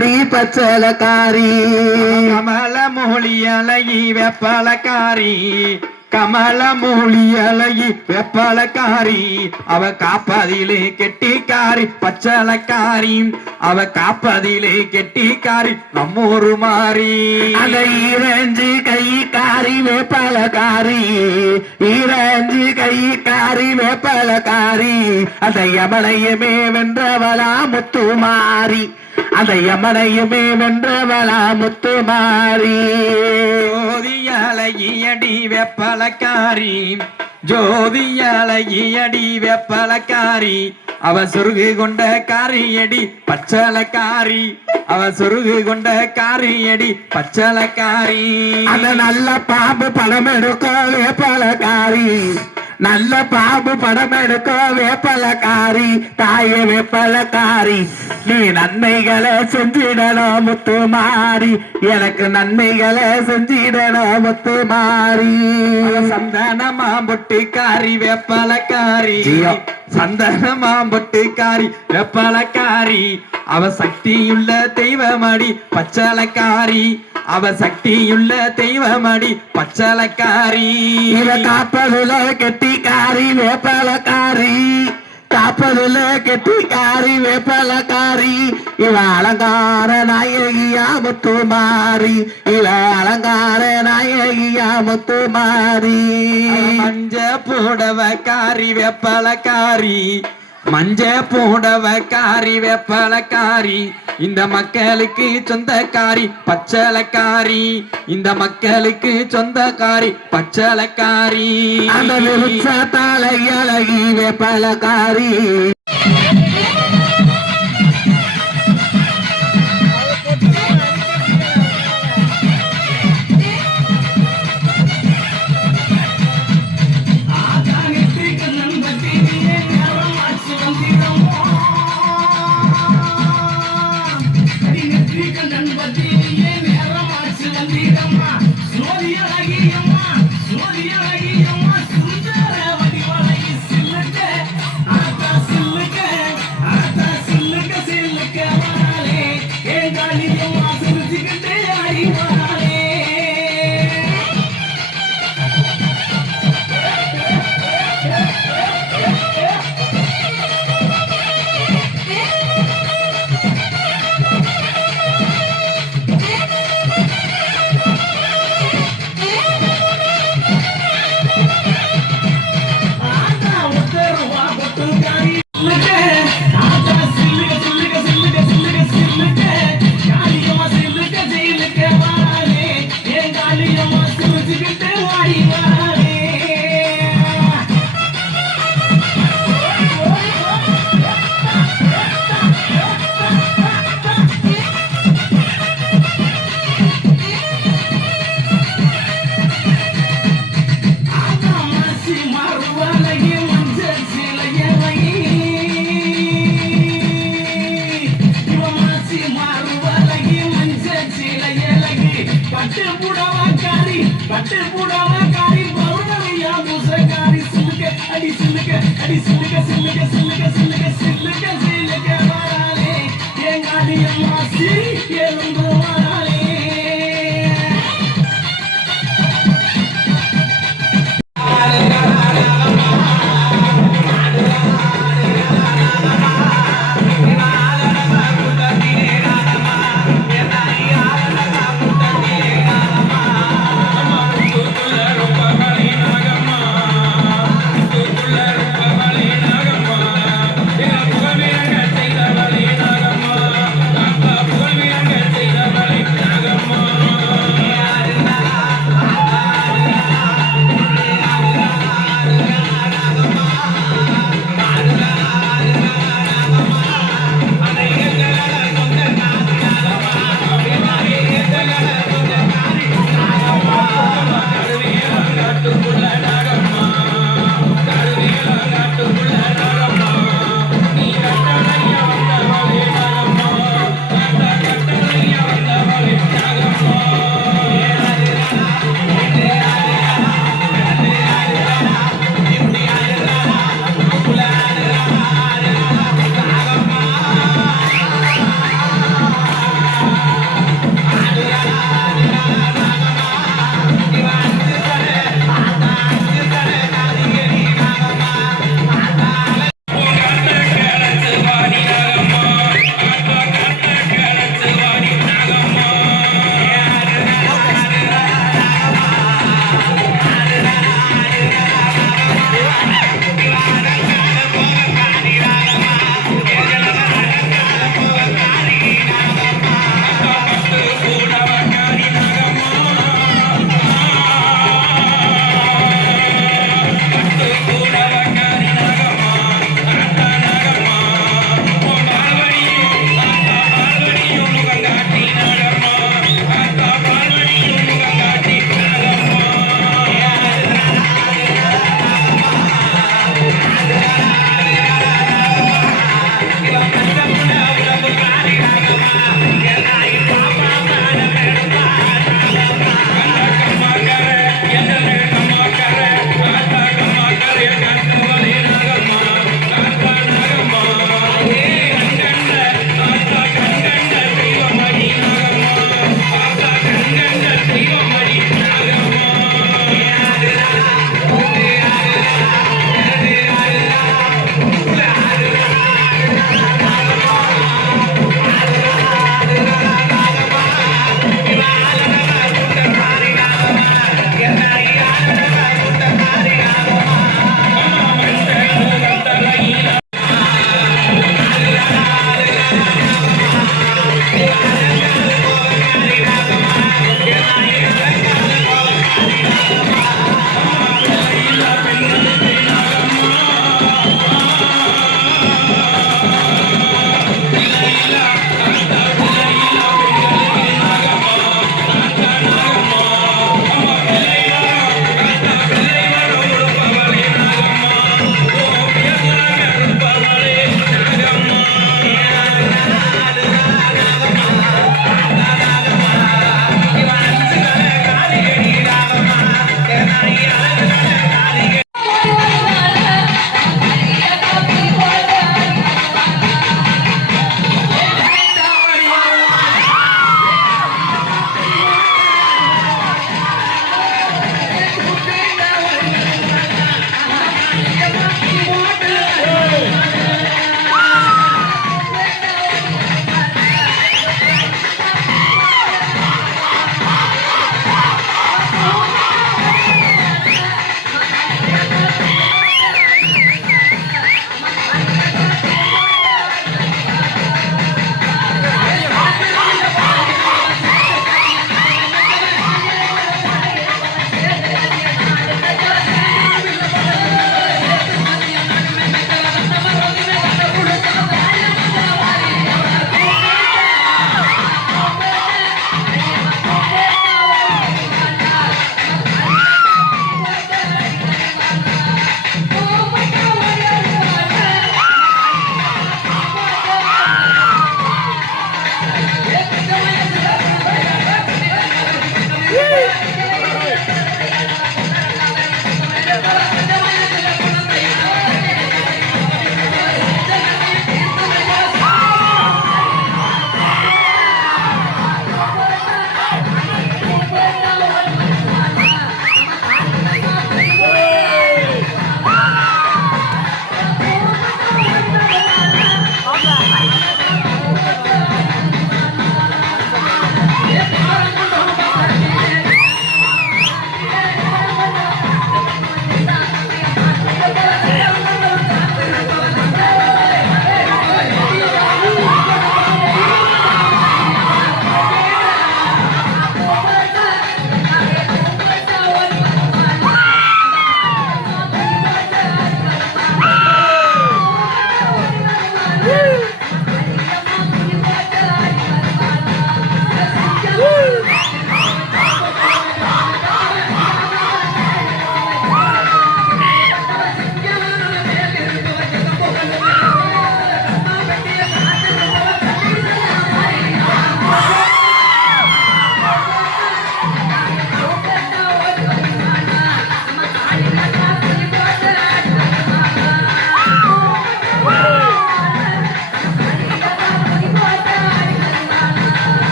அடி பச்சலக்காரி கமல மொழி அழகி வெப்பலக்காரி கமல மொழி அழகி வெப்பலக்காரி அவ காப்பதிலே கெட்டிக்காரி பச்சலக்காரி அவ காப்பதிலே கெட்டிக்காரி நம்மூரு மாறி அதை இறஞ்சி கைக்காரி வேப்பலக்காரி இறஞ்சி கைக்காரி வேப்பலக்காரி அதை யமனையுமே வென்றவளா முத்துமாரி அதை யமனையுமே வென்றவளா முத்துமாரி ஜோதி அழகியடி வெப்பலக்காரி ஜோதி அழகியடி வெப்பலக்காரி அவ சொருகு கொண்ட காரியடி பச்சலக்காரி அவ சொருகு கொண்ட காரியடி பச்சலக்காரி அந்த நல்ல பாம்பு படம் எடுக்க வேப்பலக்காரி நல்ல பாம்பு படம் எடுக்க வேப்பலக்காரி தாய வேப்பலக்காரி நீ நன்மைகளை செஞ்சிடணும் முத்துமாரி எனக்கு நன்மைகளை செஞ்சிடணும் முத்துமாரி சந்தனமா பொட்டுக்காரி வெப்பலக்காரி சந்தனமா பொட்டுக்காரி வெப்பலக்காரி அவ சக்தியுள்ள தெய்வமடி பச்சலக்காரி அவ சக்தியுள்ள தெய்வமடி பச்சலக்காரி இவ காப்பதுல கெட்டிக்காரி வேப்பலக்காரி காப்பதுல கெட்டிக்காரி வேப்பலக்காரி இவ அலங்கார நாயகியா முத்துமாரி இவ அலங்கார நாயகியா முத்துமாரி மஞ்ச புடவக்காரி வெப்பலக்காரி மஞ்ச புடவக்காரி வெப்பலக்காரி இந்த மக்களுக்கு சொந்தக்காரி பச்சலக்காரி இந்த மக்களுக்கு சொந்தக்காரி பச்சலக்காரி அந்த விருட்சத்தாலை அழகி வேப்பலக்காரி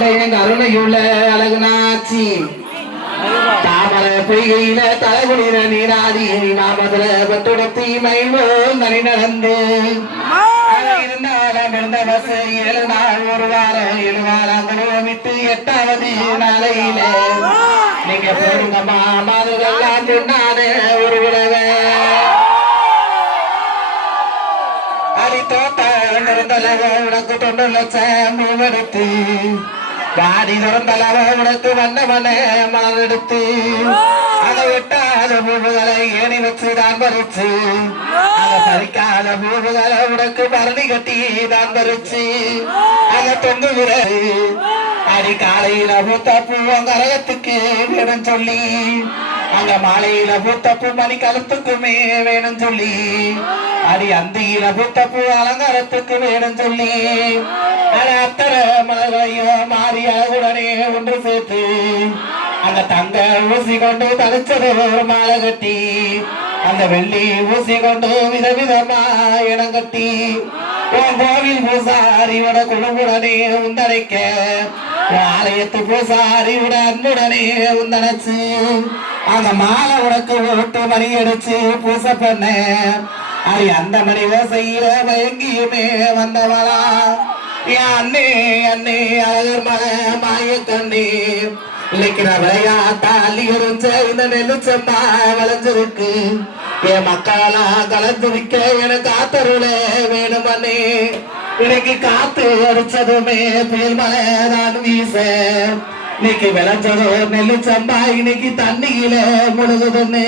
கொண்ட என் கருணையுள்ள அழகுனாச்சி தாமரை பொய்கையில தலைகுளிர நீராடி நாமதுல பட்டுடத்தி மயில்வோல் நனி நடந்து இருந்தாலும் இருந்த பஸ் 7 நாள் ஒரு வாரம் 7 வாரம் விட்டு 8வது நாளையில நீங்க போடுங்கம்மா மாதுகள்லாம் சொன்னானே ஒரு விடவை அடி தோட்ட நிறந்தளவ உனக்கு 9 லட்சம் பூவெடுத்து வாடி நிறந்தளவ உனக்கு வண்ண மலரெடுத்து அதை வெட்டாத பூவுகளை ஏணி வச்சு தான் பறிச்சு அதை பறிக்காத பூவுகளை உனக்கு பரணி கட்டி தான் பறிச்சு அதை தொங்கு விரல் அடி காலையில பூத்த பூவம் கரகத்துக்கு வேணும் சொல்லி அங்க மாலையில பூத்த பூ மணி கழுத்துக்குமே வேணும் சொல்லி அடி அந்தியில பூத்த பூ அலங்காரத்துக்கு வேணும் சொல்லி அத்தனை மலர்களையும் மாறி அழகுடனே ஒன்று சேர்த்து அந்த தங்க ஊசி கொண்டு தனிச்சது ஒரு மாலை கட்டி அந்த வெள்ளி ஊசி கொண்டு விதவிதமா இடம் கட்டி கோவில் பூசாரியோட குழுவுடனே உந்தரைக்க ஆலயத்து பூசாரியோட அன்புடனே உந்தனைச்சு அந்த மாலை உனக்கு ஓட்டு மணி அடிச்சு பூச பண்ண அது அந்த மணி ஓசையில மயங்கியுமே வந்தவளா என் அண்ணே அண்ணே அழகர் மலை மாய கண்ணே இன்னைக்கு நான் விளையாட்டா அள்ளி உறிஞ்ச இந்த நெல்லுச்சம்மா விளைஞ்சிருக்கு என் மக்களா கலந்துரிக்க எனக்கு ஆத்தருள வேணும் அண்ணே இன்னைக்கு காத்து அடிச்சதுமே புயல் மலை தான் வீச இன்னைக்கு விளைஞ்சதோ நெல்லுச்சம்பா இன்னைக்கு தண்ணியில முழுகுதுன்னு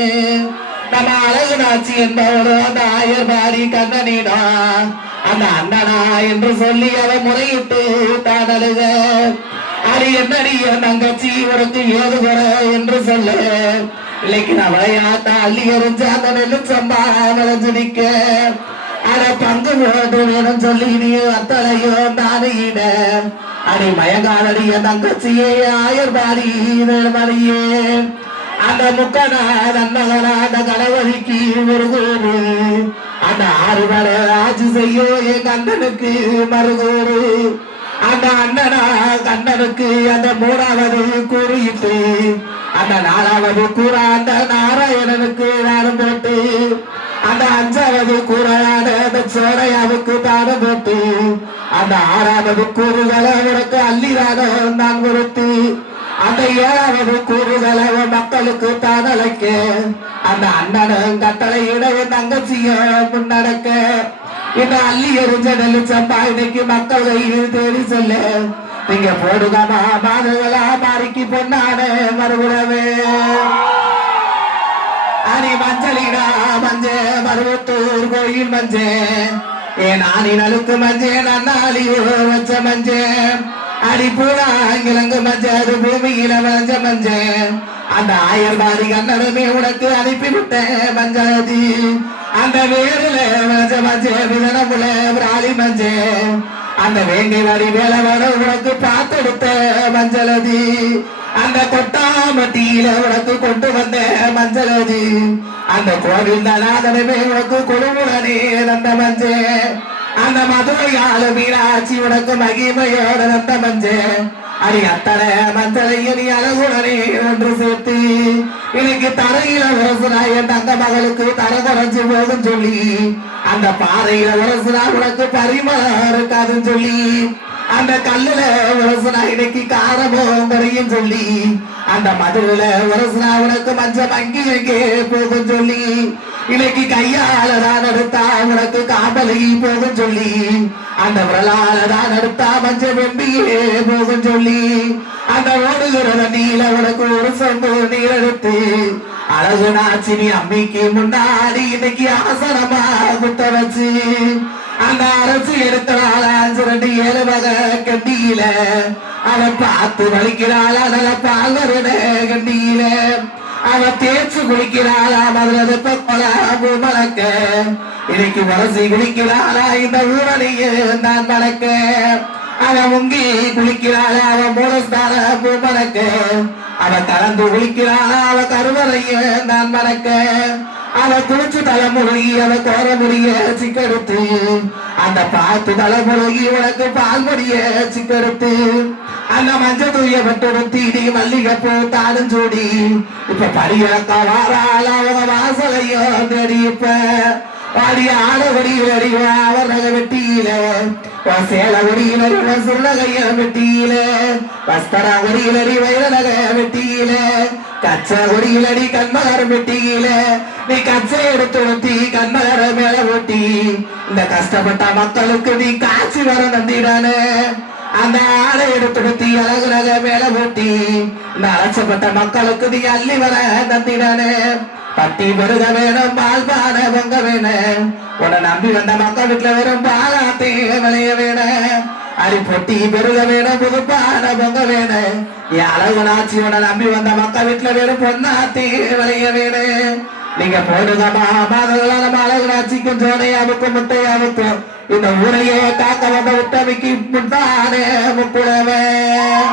நம்ம அழகு நாச்சி என்பவரோ அந்த ஆயர் பாரி கண்ணனிடா அந்த அண்ணனா என்று சொல்லி அவ முறையிட்டு தான் அழுக அது என்னடிய தங்கச்சி உனக்கு ஏது குற என்று சொல்ல இன்னைக்கு நான் விளையாட்டா அள்ளி எறிஞ்ச அந்த நெல்லுச்சம்பா விளைஞ்சு நிக்க அட பங்கு போட்டு வேணும் சொல்லி நீ அத்தனையோ தானியிட அடி மயங்காலடிய தங்கச்சியே ஆயர் பாடி மறியே அந்த முக்கனா நன்னகனா அந்த கணவதிக்கு ஒரு கூறு அந்த 6 மலை ஆட்சி செய்யோ என் கண்ணனுக்கு மறுகூறு அந்த அண்ணனா கண்ணனுக்கு அந்த 3வது கூறிட்டு அந்த 4வது கூற அந்த நாராயணனுக்கு நானும் போட்டு அந்த 5வது கூறான அந்த சோடையாவுக்கு தானம் போட்டு அந்த 6வது கூறுகளை உனக்கு அள்ளிதான நான் கொடுத்து அந்த 7வது கூறுகளை மக்களுக்கு தானழைக்க அந்த அண்ணனும் கட்டளையிட தங்கச்சிய முன்னடக்க இந்த அள்ளி எரிஞ்ச நெல்லுச்சம்பா இன்னைக்கு மக்கள் கையில் தேடி சொல்ல நீங்க போடுங்கம்மா மாதங்களா மாறிக்கு பொண்ணான மறுபுறவே அணி மஞ்சளிடா மஞ்ச மருவத்தூர் கோயில் மஞ்ச ஏன் ஆணி நலுக்கு மஞ்ச நன்னாளி வச்ச மஞ்ச அடி பூரா இங்கிலங்கு மஞ்ச அது பூமியில விளைஞ்ச மஞ்ச அந்த ஆயர் பாரி கண்ணனுமே உனக்கு அனுப்பிவிட்ட மஞ்சதி அந்த வேறுல விளைஞ்ச மஞ்ச விதனமுல பிராளி மஞ்ச அந்த வேங்கை வாடி வேலவன உனக்கு பார்த்தெடுத்த மஞ்சளதி அந்த கொட்டாமட்டியில உனக்கு கொண்டு வந்த மஞ்சளதி அந்த கோவில் தனாதனமே உனக்கு கொடுமுடனே அந்த மஞ்ச அந்த மதுரையாள மீனாட்சி உனக்கு மகிமையோட நந்த மஞ்ச அடி அத்தனை மஞ்சளைய நீ அழகுடனே ஒன்று சேர்த்து இன்னைக்கு தரையில உரசுனா என் தங்க மகளுக்கு தர குறைஞ்சு போகும் சொல்லி அந்த பாறையில உரசுனா உனக்கு பரிமாறம் இருக்காதுன்னு சொல்லி அந்த கல்லுல உரசுனா இன்னைக்கு காரமும் குறையும் சொல்லி அந்த மதுரையில உரசுனா உனக்கு மஞ்ச மங்கி எங்கே போகும் சொல்லி இன்னைக்கு கையாலதான் எடுத்தா உனக்கு காம்பலி போகும் சொல்லி அந்த விரலாலதான் எடுத்தா மஞ்ச வெம்பியே போகும் சொல்லி அந்த ஓடுகிற நீல உனக்கு ஒரு சொம்பு நீர் எடுத்து அழகு நாச்சி நீ அம்மிக்கு முன்னாடி இன்னைக்கு ஆசனமா குத்த வச்சு அந்த அரசு எடுக்கிறாள் 5-2-7 வகை கண்டியில அவன் பார்த்து வலிக்கிறாள் அதல பால்வருட கண்டியில அவன் தேய்ச்சு குளிக்கிறாளா மதுரை மலக்க இன்னைக்கு வளசி குளிக்கிறாளா இந்த ஊரணிய நான் மணக்க அவன் முங்கி குளிக்கிறாளா அவன் மூலஸ்தான பூ மணக்க அவன் கலந்து குளிக்கிறாளா அவன் கருவறைய நான் மணக்க அவன் குளிச்சு தலைமுழுகி அவன் கோர முடிய சிக்கெடுத்து அந்த பார்த்து தலைமுழுகி உனக்கு பால் முடிய சிக்கெடுத்து அந்த மஞ்சள் தூய பட்டு தீடி மல்லிகைப்பூ தானும் சூடி இப்ப பரியாக்கா வாரால அவங்க வாசலையோ தேடி இப்ப வாடி ஆடவடியில் அடிவா அவர் நகை வெட்டியில சேல வடியில் அறிவ சுருளகைய வெட்டியில வஸ்தர வடியில் அடி வயல நகை வெட்டியில கச்ச வடியில் அடி கண்மகர் வெட்டியில நீ கச்சை எடுத்து கண்மகர மேல ஓட்டி இந்த கஷ்டப்பட்ட மக்களுக்கு நீ காட்சி வர நந்திடானே அந்த ஆடை எடுத்து அழகு நகை மேல ஓட்டி இந்த அலட்சப்பட்ட மக்களுக்கு நீ அள்ளி வர நந்திடானே பட்டி பெருக வேணும் பால் பாட பொங்க வேணும் உன்னை நம்பி வந்த மக்கள் வீட்டுல வெறும் பாலாத்தே விளைய வேணும் அடி பொட்டி பெருக வேணும் புதுப்பான பொங்க வேணும் என் அழகு நாச்சி உன்னை நம்பி வந்த மக்கள் வீட்டுல வெறும் பொன்னாத்தே விளைய வேணும் நீங்க போடுங்கம்மா மகள அழகு நாச்சிக்கும் சோனையாவுக்கும் முட்டையாவுக்கும் இந்த ஊரையே காக்க வந்த உத்தமிக்கு முட்டானே முக்குளவன்